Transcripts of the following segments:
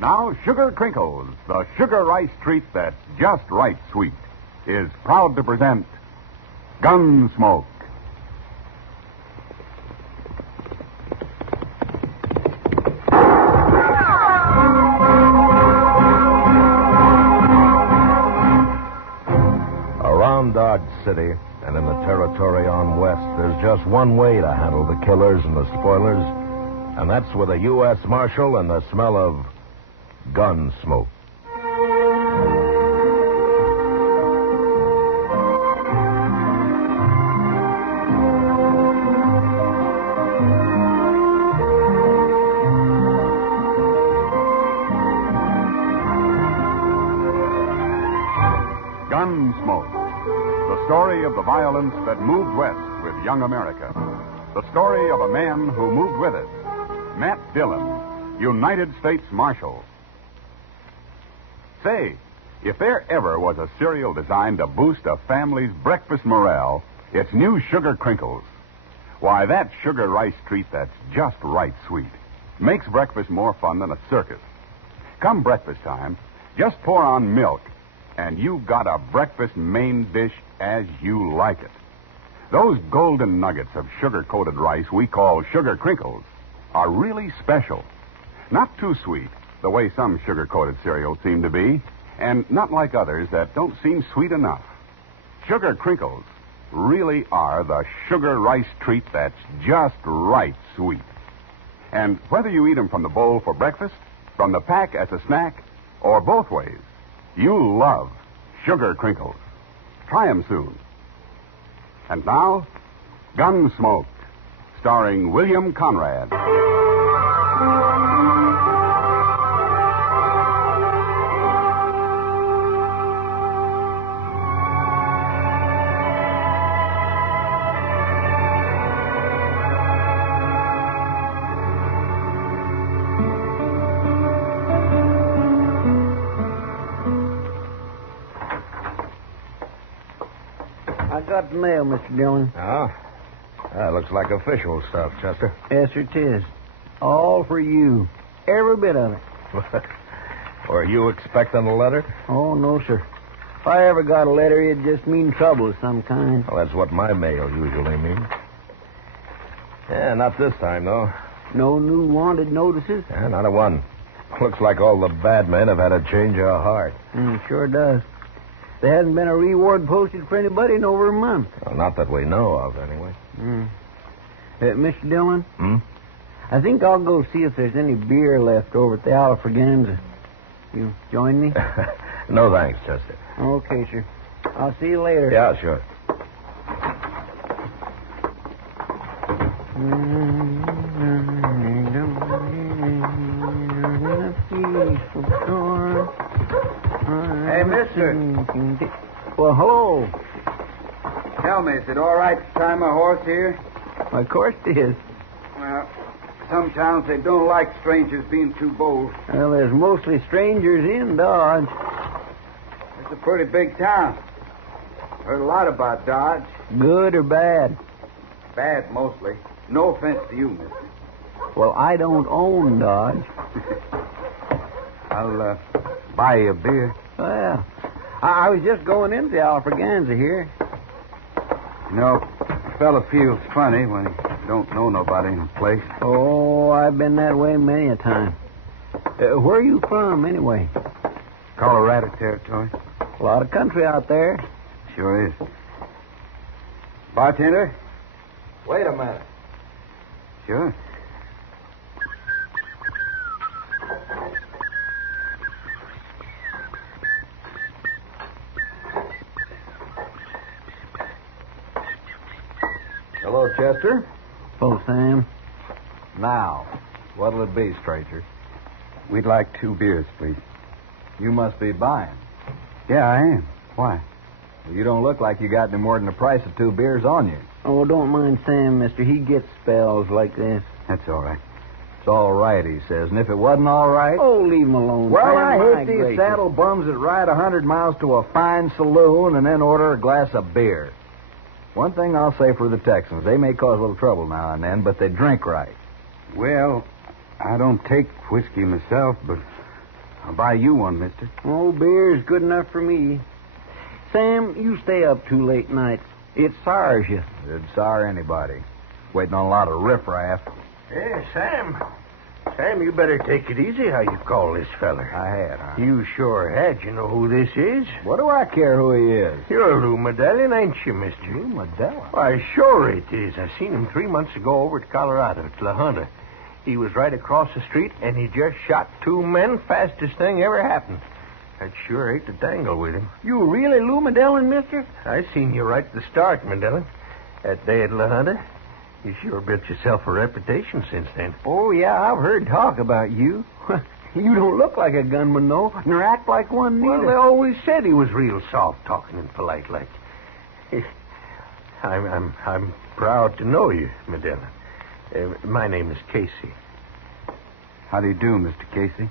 Now, Sugar Crinkles, the sugar rice treat that's just right sweet, is proud to present Gunsmoke. Around Dodge City and in the territory on west, there's just one way to handle the killers and the spoilers, and that's with a U.S. Marshal and the smell of gun smoke. Gunsmoke, the story of the violence that moved west with young America. The story of a man who moved with it. Matt Dillon, United States Marshal. Say, if there ever was a cereal designed to boost a family's breakfast morale, it's new Sugar Crinkles. Why, that sugar rice treat that's just right sweet makes breakfast more fun than a circus. Come breakfast time, just pour on milk, and you've got a breakfast main dish as you like it. Those golden nuggets of sugar-coated rice we call Sugar Crinkles are really special. Not too sweet, the way some sugar-coated cereals seem to be, and not like others that don't seem sweet enough. Sugar Crinkles really are the sugar rice treat that's just right sweet. And whether you eat them from the bowl for breakfast, from the pack as a snack, or both ways, you'll love Sugar Crinkles. Try them soon. And now, Gunsmoke, starring William Conrad. I got the mail, Mr. Dillon. Oh? That looks like official stuff, Chester. Yes, sir, it is. All for you. Every bit of it. Were you expecting a letter? Oh, no, sir. If I ever got a letter, it'd just mean trouble of some kind. Well, that's what my mail usually means. Yeah, not this time, though. No new wanted notices? Yeah, not a one. Looks like all the bad men have had a change of heart. Sure does. There hasn't been a reward posted for anybody in over a month. Well, not that we know of, anyway. Mr. Dillon? Hmm? I think I'll go see if there's any beer left over at the Alfreganza. You join me? No thanks, Chester. Okay, sir. I'll see you later. Yeah, sure. Hey, mister. Well, hello. Tell me, is it all right to tie my horse here? Of course it is. Well, some towns, they don't like strangers being too bold. Well, there's mostly strangers in Dodge. It's a pretty big town. Heard a lot about Dodge. Good or bad? Bad, mostly. No offense to you, mister. Well, I don't own Dodge. I'll buy you a beer. Well, I was just going into the Alfreganza here. You know, a fella feels funny when he don't know nobody in the place. Oh, I've been that way many a time. Where are you from, anyway? Colorado territory. A lot of country out there. Sure is. Bartender? Wait a minute. Sure. Hello, Chester. Oh, Sam. Now, what'll it be, stranger? We'd like 2 beers, please. You must be buying. Yeah, I am. Why? You don't look like you got any more than the price of 2 beers on you. Oh, don't mind Sam, mister. He gets spells like this. That's all right. It's all right, he says. And if it wasn't all right... Oh, leave him alone. Well, Sam, I my hate these gracious. saddle bums that ride 100 miles to a fine saloon and then order a glass of beer. One thing I'll say for the Texans, they may cause a little trouble now and then, but they drink right. Well, I don't take whiskey myself, but I'll buy you one, mister. Oh, beer's good enough for me. Sam, you stay up too late night. It sours you. It'd sour anybody. Waiting on a lot of riffraff. Hey, Sam. Sam, you better take it easy how you call this feller. I had, huh? You sure had. You know who this is? What do I care who he is? You're Lou Medallion, ain't you, mister? Lou Medallion? Why, sure it is. I seen him 3 months ago over at Colorado, at La Junta. He was right across the street, and he just shot 2 men. Fastest thing ever happened. I'd sure hate to dangle with him. You really Lou Medallion, mister? I seen you right at the start, Medallion. That day at La Junta. You sure built yourself a reputation since then. Oh, yeah, I've heard talk about you. You don't look like a gunman, though, nor act like one Well, neither. they always said he was real soft-talking and polite like. I'm proud to know you, Medallion. My name is Casey. How do you do, Mr. Casey?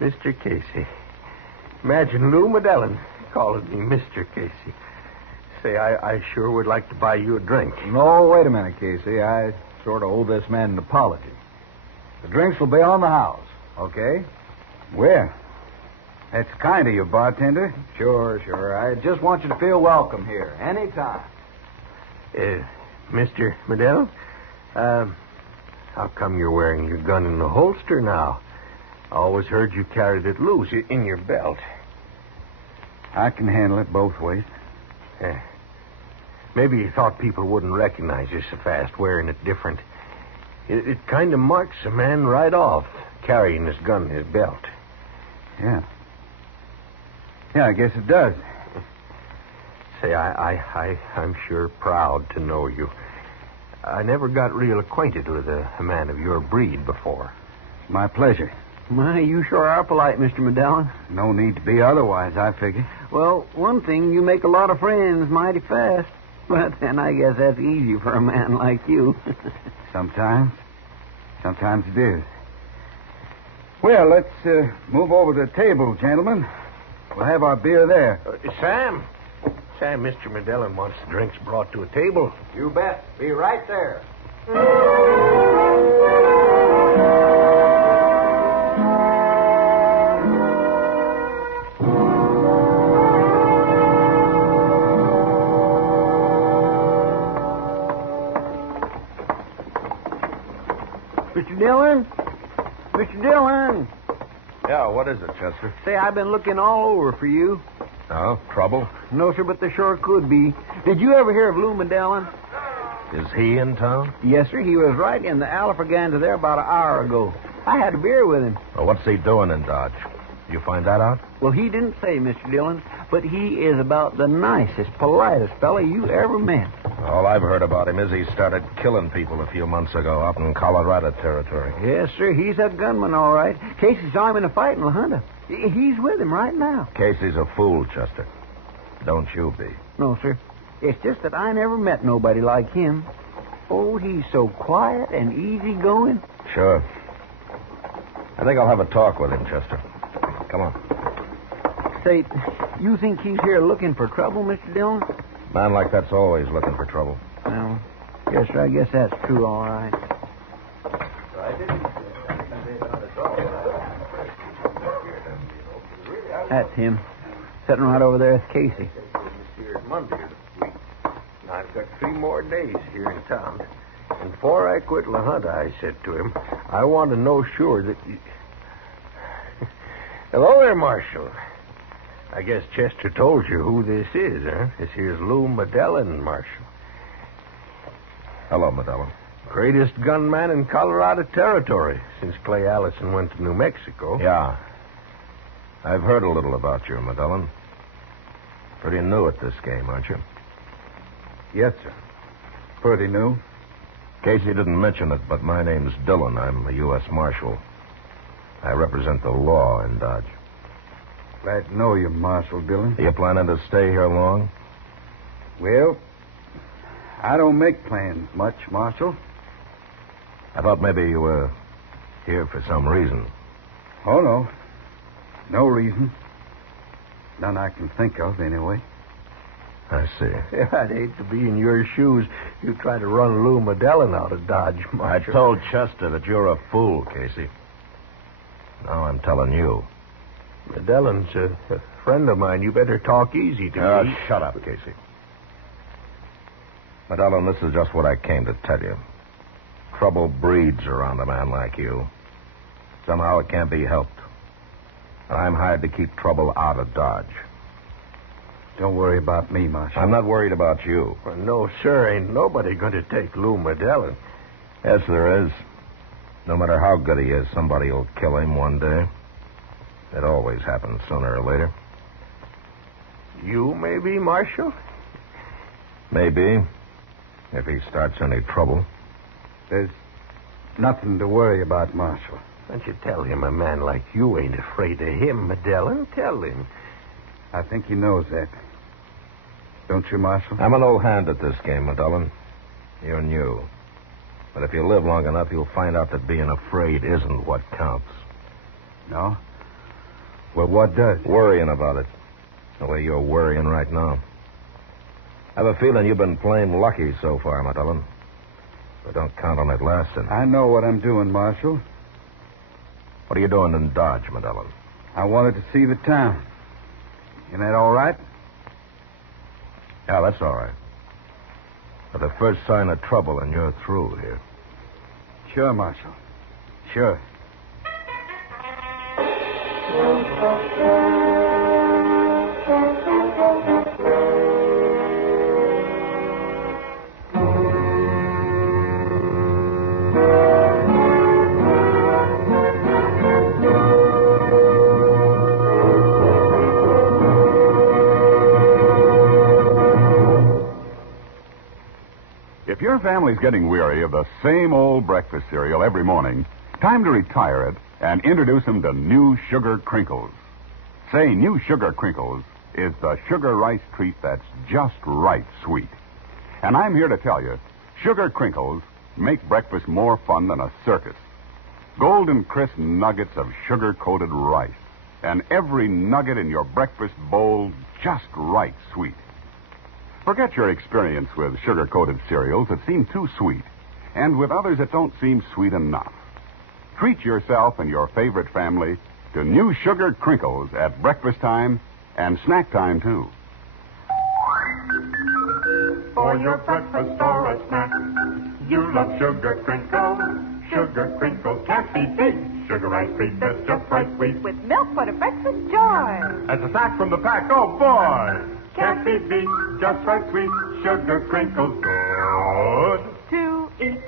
Mr. Casey. Imagine Lou Medallion calling me Mr. Casey. Say, I sure would like to buy you a drink. No, wait a minute, Casey. I sort of owe this man an apology. The drinks will be on the house, okay? Well, that's kind of you, bartender. Sure. I just want you to feel welcome here, anytime. Mr. Medallion, how come you're wearing your gun in the holster now? I always heard you carried it loose in your belt. I can handle it both ways. Maybe you thought people wouldn't recognize you so fast wearing it different. It kind of marks a man right off, carrying his gun in his belt. Yeah. Yeah, I guess it does. Say, I'm sure proud to know you. I never got real acquainted with a man of your breed before. My pleasure. My, you sure are polite, Mr. Medallion. No need to be otherwise, I figure. Well, one thing, you make a lot of friends mighty fast. But then I guess that's easy for a man like you. Sometimes. Sometimes it is. Well, let's move over to the table, gentlemen. We'll have our beer there. Sam, Mr. Medallion wants the drinks brought to a table. You bet. Be right there. Mr. Dillon? Mr. Dillon? Yeah, what is it, Chester? Say, I've been looking all over for you. Oh, trouble? No, sir, but there sure could be. Did you ever hear of Lou Medallion? Is he in town? Yes, sir. He was right in the Alafraganda there about an hour ago. I had a beer with him. Well, what's he doing in Dodge? You find that out? Well, he didn't say, Mr. Dillon, but he is about the nicest, politest fella you ever met. All I've heard about him is he started killing people a few months ago out in Colorado territory. Yes, sir. He's a gunman, all right. Casey saw him in a fight in La Junta. He's with him right now. Casey's a fool, Chester. Don't you be. No, sir. It's just that I never met nobody like him. Oh, he's so quiet and easygoing. Sure. I think I'll have a talk with him, Chester. Come on. Say, you think he's here looking for trouble, Mr. Dillon? Man like that's always looking for trouble. Well, yes, sir. I guess that's true, all right. That's him. Sitting right over there with Casey. Here Monday of the week. And I've got 3 more days here in town. And before I quit La Junta, I said to him, I want to know sure that you... Hello there, Marshal. I guess Chester told you who this is, huh? This here's Lou Medallion, Marshal. Hello, Medallion. Greatest gunman in Colorado territory since Clay Allison went to New Mexico. Yeah. I've heard a little about you, Medallion. Pretty new at this game, aren't you? Yes, sir. Pretty new. Casey didn't mention it, but my name's Dillon. I'm a U.S. Marshal. I represent the law in Dodge. Glad to know you, Marshal Dillon. Are you planning to stay here long? Well, I don't make plans much, Marshal. I thought maybe you were here for some reason. Oh, no. No reason. None I can think of, anyway. I see. Yeah, I'd hate to be in your shoes. You try to run Lou Medallion out of Dodge, I Marshal. told Chester that you're a fool, Casey. Now I'm telling you. Dillon's a friend of mine. You better talk easy to me. Shut up, Casey. Dillon, this is just what I came to tell you. Trouble breeds around a man like you. Somehow it can't be helped. And I'm hired to keep trouble out of Dodge. Don't worry about me, Marshal. I'm not worried about you. Well, no, sir. Ain't nobody going to take Lou Dillon. Yes, there is. No matter how good he is, somebody will kill him one day. It always happens sooner or later. You, maybe, Marshal? Maybe. If he starts any trouble. There's nothing to worry about, Marshal. Don't you tell him a man like you ain't afraid of him, Dillon. Tell him. I think he knows that. Don't you, Marshal? I'm an old hand at this game, Dillon. You're new. But if you live long enough, you'll find out that being afraid isn't what counts. No? Well, what does? Worrying about it. The way you're worrying right now. I have a feeling you've been plain lucky so far, Dillon. But don't count on it lasting. I know what I'm doing, Marshal. What are you doing in Dodge, Dillon? I wanted to see the town. Isn't that all right? Yeah, that's all right. But the first sign of trouble and you're through here. Sure, Marshal. Sure. If your family's getting weary of the same old breakfast cereal every morning, time to retire it and introduce them to New Sugar Crinkles. Say New Sugar Crinkles is the sugar rice treat that's just right sweet. And I'm here to tell you, Sugar Crinkles make breakfast more fun than a circus. Golden crisp nuggets of sugar-coated rice, and every nugget in your breakfast bowl just right sweet. Forget your experience with sugar-coated cereals that seem too sweet, and with others that don't seem sweet enough. Treat yourself and your favorite family to New Sugar Crinkles at breakfast time and snack time, too. For your breakfast or a snack, you love Sugar Crinkles. Sugar Crinkles can't be beat. Sugar ice cream that's just right sweet. With milk for the breakfast joy. As a snack from the pack, oh boy! Can't be beat, just right sweet. Sugar Crinkles, good to eat.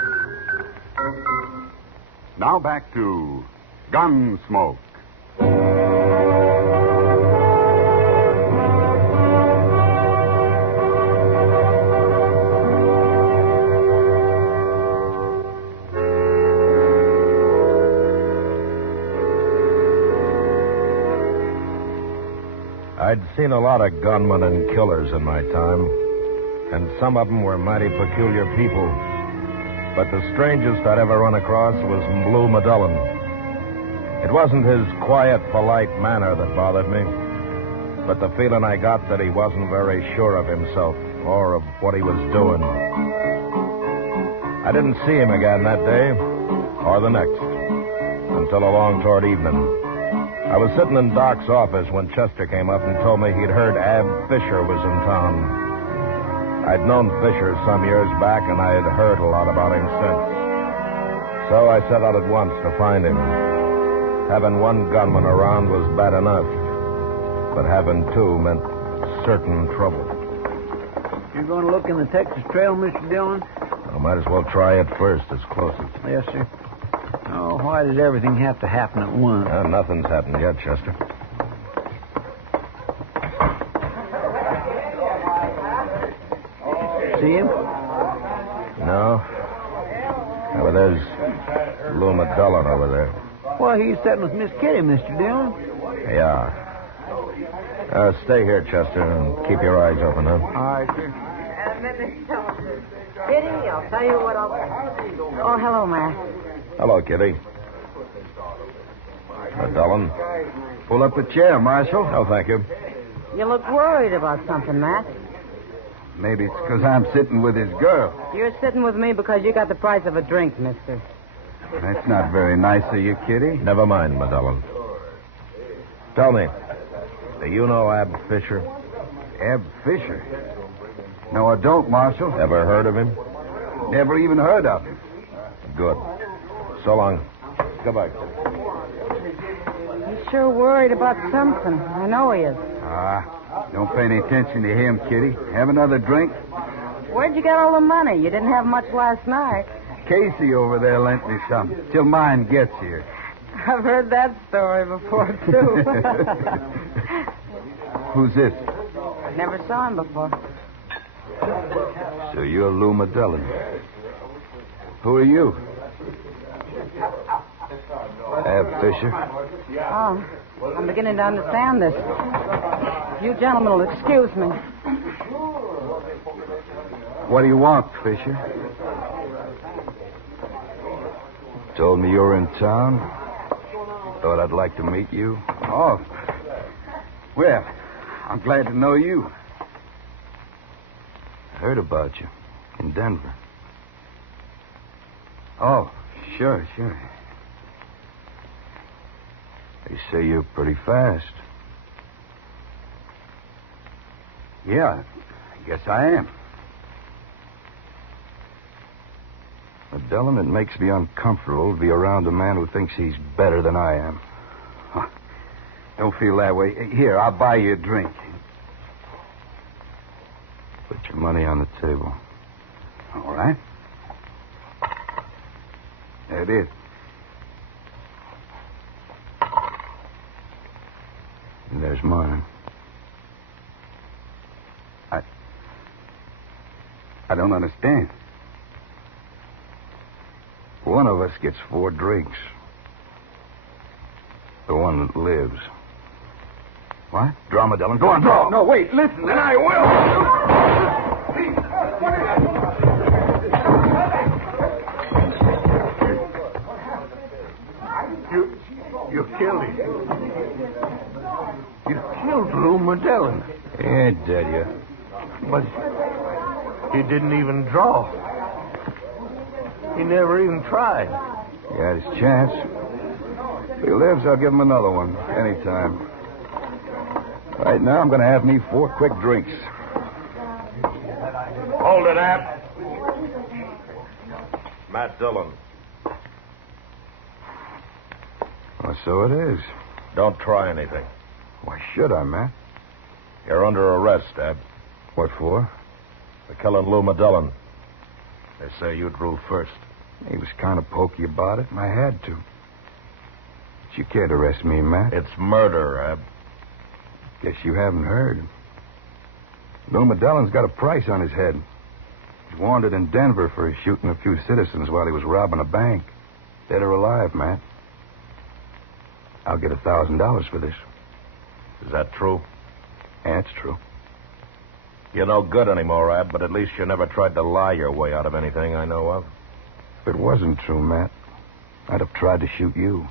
Now back to Gunsmoke. I'd seen a lot of gunmen and killers in my time, and some of them were mighty peculiar people. But the strangest I'd ever run across was Lou Dillon. It wasn't his quiet, polite manner that bothered me, but the feeling I got that he wasn't very sure of himself or of what he was doing. I didn't see him again that day, or the next, until along toward evening. I was sitting in Doc's office when Chester came up and told me he'd heard Ab Fisher was in town. I'd known Fisher some years back, and I had heard a lot about him since. So I set out at once to find him. Having one gunman around was bad enough, but having two meant certain trouble. You're going to look in the Texas Trail, Mr. Dillon? I might as well try it first. It's closest. Yes, sir. Oh, why does everything have to happen at once? Nothing's happened yet, Chester. See him? No. But there's Lou Dillon over there. Well, he's sitting with Miss Kitty, Mr. Dillon. Yeah. Stay here, Chester, and keep your eyes open, huh? All right, sir. Kitty, I'll tell you what I'll... Oh, hello, Ma. Hello, Kitty. Dillon? Pull up a chair, Marshal. Oh, thank you. You look worried about something, Matt. Maybe it's because I'm sitting with his girl. You're sitting with me because you got the price of a drink, mister. That's not very nice of you, Kitty. Never mind, Macdonnell. Tell me, do you know Ab Fisher? Ab Fisher? No, I don't, Marshal. Ever heard of him? Never even heard of him. Good. So long. Goodbye. He's sure worried about something. I know he is. Don't pay any attention to him, Kitty. Have another drink? Where'd you get all the money? You didn't have much last night. Casey over there lent me some till mine gets here. I've heard that story before, too. Who's this? Never saw him before. So you're Lou Macdonnell. Who are you? Ab Fisher. Oh, I'm beginning to understand this. You gentlemen will excuse me. What do you want, Fisher? Told me you were in town. Thought I'd like to meet you. Oh. Well, I'm glad to know you. Heard about you in Denver. Oh, sure. They say you're pretty fast. Yeah, I guess I am. Dillon, it makes me uncomfortable to be around a man who thinks he's better than I am. Huh. Don't feel that way. Here, I'll buy you a drink. Put your money on the table. All right. There it is. And there's mine. I don't understand. One of us gets 4 drinks. The one that lives. What? Draw, Macdonnell. Go on, draw. No, wait, listen. Then I will. You killed him. You killed Lou Macdonnell. He ain't dead yet. But he didn't even draw. He never even tried. He had his chance. If he lives, I'll give him another one. Anytime. Right now, I'm going to have me 4 quick drinks. Hold it, Ab. Matt Dillon. Well, so it is. Don't try anything. Why should I, Matt? You're under arrest, Ab. What for? For killing Lou Macdonnell. They say you drew first. He was kind of pokey about it, and I had to. But you can't arrest me, Matt. It's murder, Ab. Guess you haven't heard. Lou Macdonnell's got a price on his head. He's wanted in Denver for shooting a few citizens while he was robbing a bank. Dead or alive, Matt. I'll get $1,000 for this. Is that true? Yeah, it's true. You're no good anymore, Ab, but at least you never tried to lie your way out of anything I know of. If it wasn't true, Matt, I'd have tried to shoot you.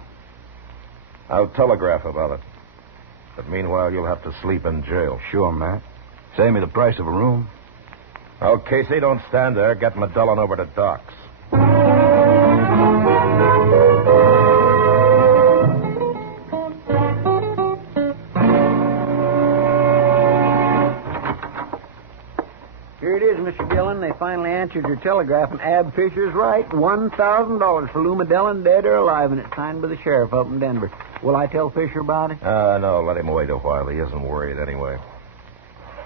I'll telegraph about it. But meanwhile, you'll have to sleep in jail. Sure, Matt. Save me the price of a room. Oh, Casey, don't stand there. Get Macdonnell over to Doc's. Here it is, Mr. Dillon. They finally answered your telegraph, and Ab Fisher's right. $1,000 for Lou Macdonnell, dead or alive, and it's signed by the sheriff up in Denver. Will I tell Fisher about it? No, let him wait a while. He isn't worried anyway.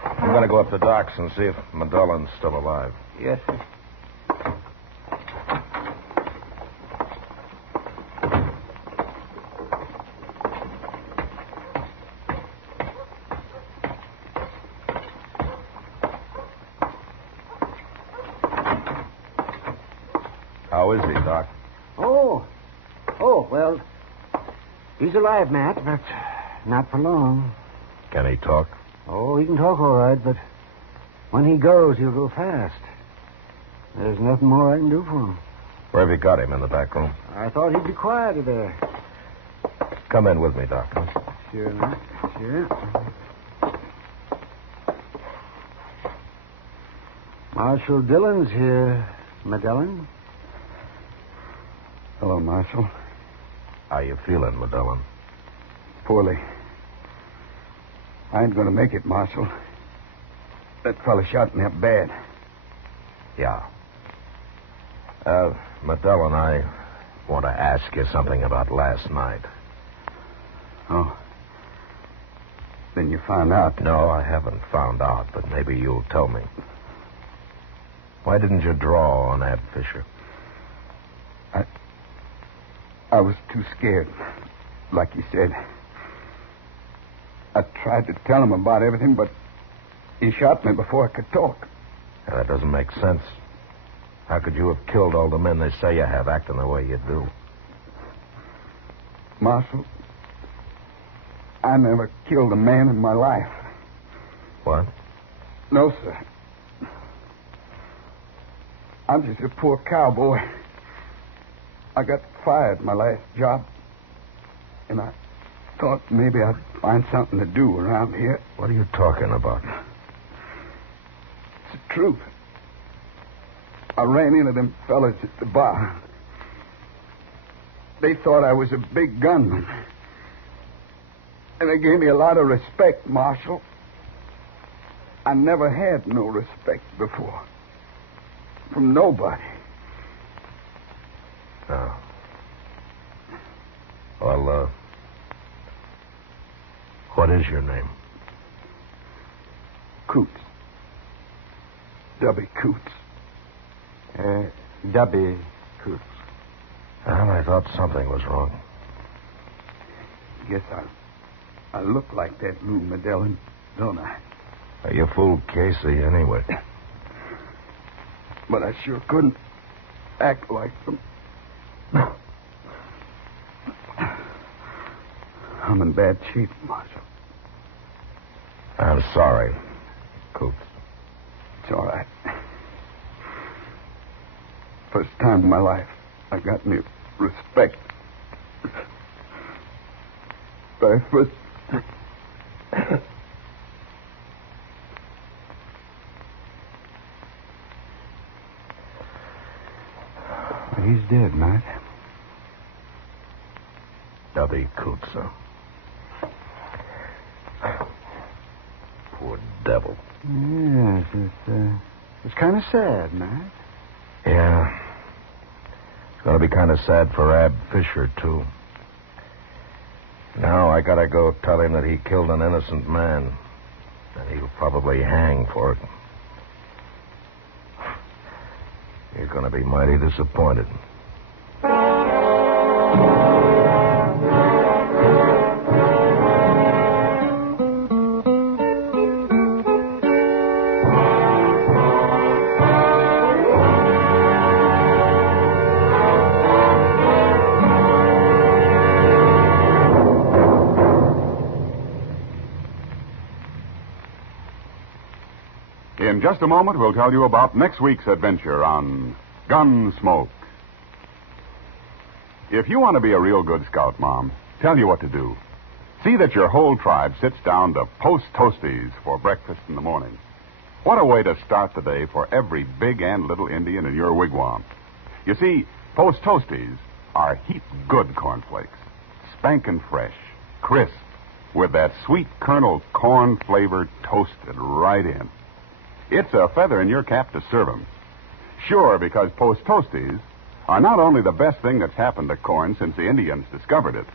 I'm going to go up to Doc's and see if Macdonnell's still alive. Yes, sir. How is he, Doc? Oh, well, he's alive, Matt, but not for long. Can he talk? Oh, he can talk all right, but when he goes, he'll go fast. There's nothing more I can do for him. Where have you got him? In the back room? I thought he'd be quieter there. Come in with me, Doc. Sure, Matt. Sure. Marshal Dillon's here, Macdonnell. Hello, Marshal. How you feeling, Macdonnell? Poorly. I ain't going to make it, Marshal. That fella shot me up bad. Yeah. Macdonnell, I want to ask you something about last night. Oh. Then you found out. No, I haven't found out, but maybe you'll tell me. Why didn't you draw on Ab Fisher? I was too scared, like you said. I tried to tell him about everything, but he shot me before I could talk. Now, that doesn't make sense. How could you have killed all the men they say you have acting the way you do? Marshal, I never killed a man in my life. What? No, sir. I'm just a poor cowboy. I got fired my last job, and I thought maybe I'd find something to do around here. What are you talking about? It's the truth. I ran into them fellas at the bar. They thought I was a big gunman. And they gave me a lot of respect, Marshal. I never had no respect before. From nobody. Oh. Well, what is your name? Coots. W. Coots. W. Coots. Well, I thought something was wrong. Guess I look like that Lou Macdonnell, don't I? You fooled Casey anyway. But I sure couldn't act like them. I'm in bad shape, Marshal. I'm sorry, Coots. It's all right. First time in my life I got any respect. Very first... He's dead, Matt. W. Coots, huh? Poor devil. Yes, it's kind of sad, Matt. Yeah. It's going to be kind of sad for Ab Fisher, too. Now I gotta go tell him that he killed an innocent man. And he'll probably hang for it. You're going to be mighty disappointed. In just a moment, we'll tell you about next week's adventure on Gunsmoke. If you want to be a real good scout, Mom, tell you what to do. See that your whole tribe sits down to Post Toasties for breakfast in the morning. What a way to start the day for every big and little Indian in your wigwam. You see, Post Toasties are heap good cornflakes, spankin' fresh, crisp, with that sweet kernel corn flavor toasted right in. It's a feather in your cap to serve 'em. Sure, because Post Toasties are not only the best thing that's happened to corn since the Indians discovered it.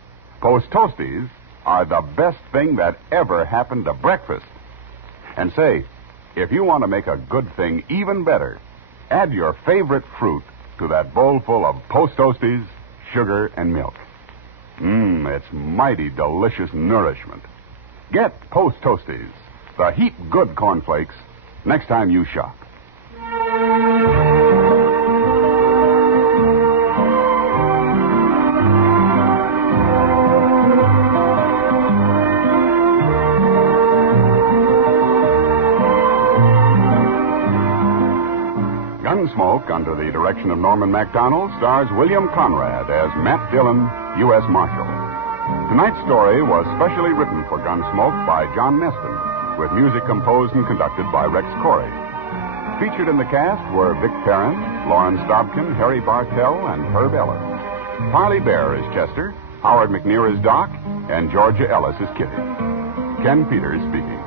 Post Toasties are the best thing that ever happened to breakfast. And say, if you want to make a good thing even better, add your favorite fruit to that bowl full of Post Toasties, sugar, and milk. It's mighty delicious nourishment. Get Post Toasties, the heap good cornflakes, next time you shop. Gunsmoke, under the direction of Norman Macdonnell, stars William Conrad as Matt Dillon, U.S. Marshal. Tonight's story was specially written for Gunsmoke by John Meston, with music composed and conducted by Rex Corey. Featured in the cast were Vic Perrin, Lawrence Dobkin, Harry Bartell, and Herb Ellis. Parley Baer is Chester, Howard McNear is Doc, and Georgia Ellis is Kitty. Ken Peters speaking.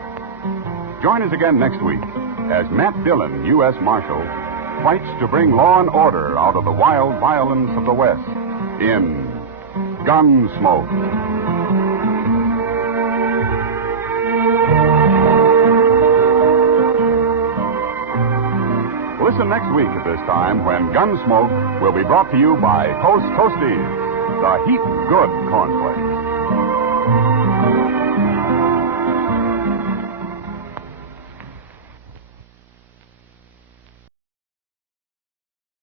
Join us again next week as Matt Dillon, U.S. Marshal, fights to bring law and order out of the wild violence of the West in Gunsmoke. Listen next week at this time when Gunsmoke will be brought to you by Toast Toasties, the heat good cornflakes.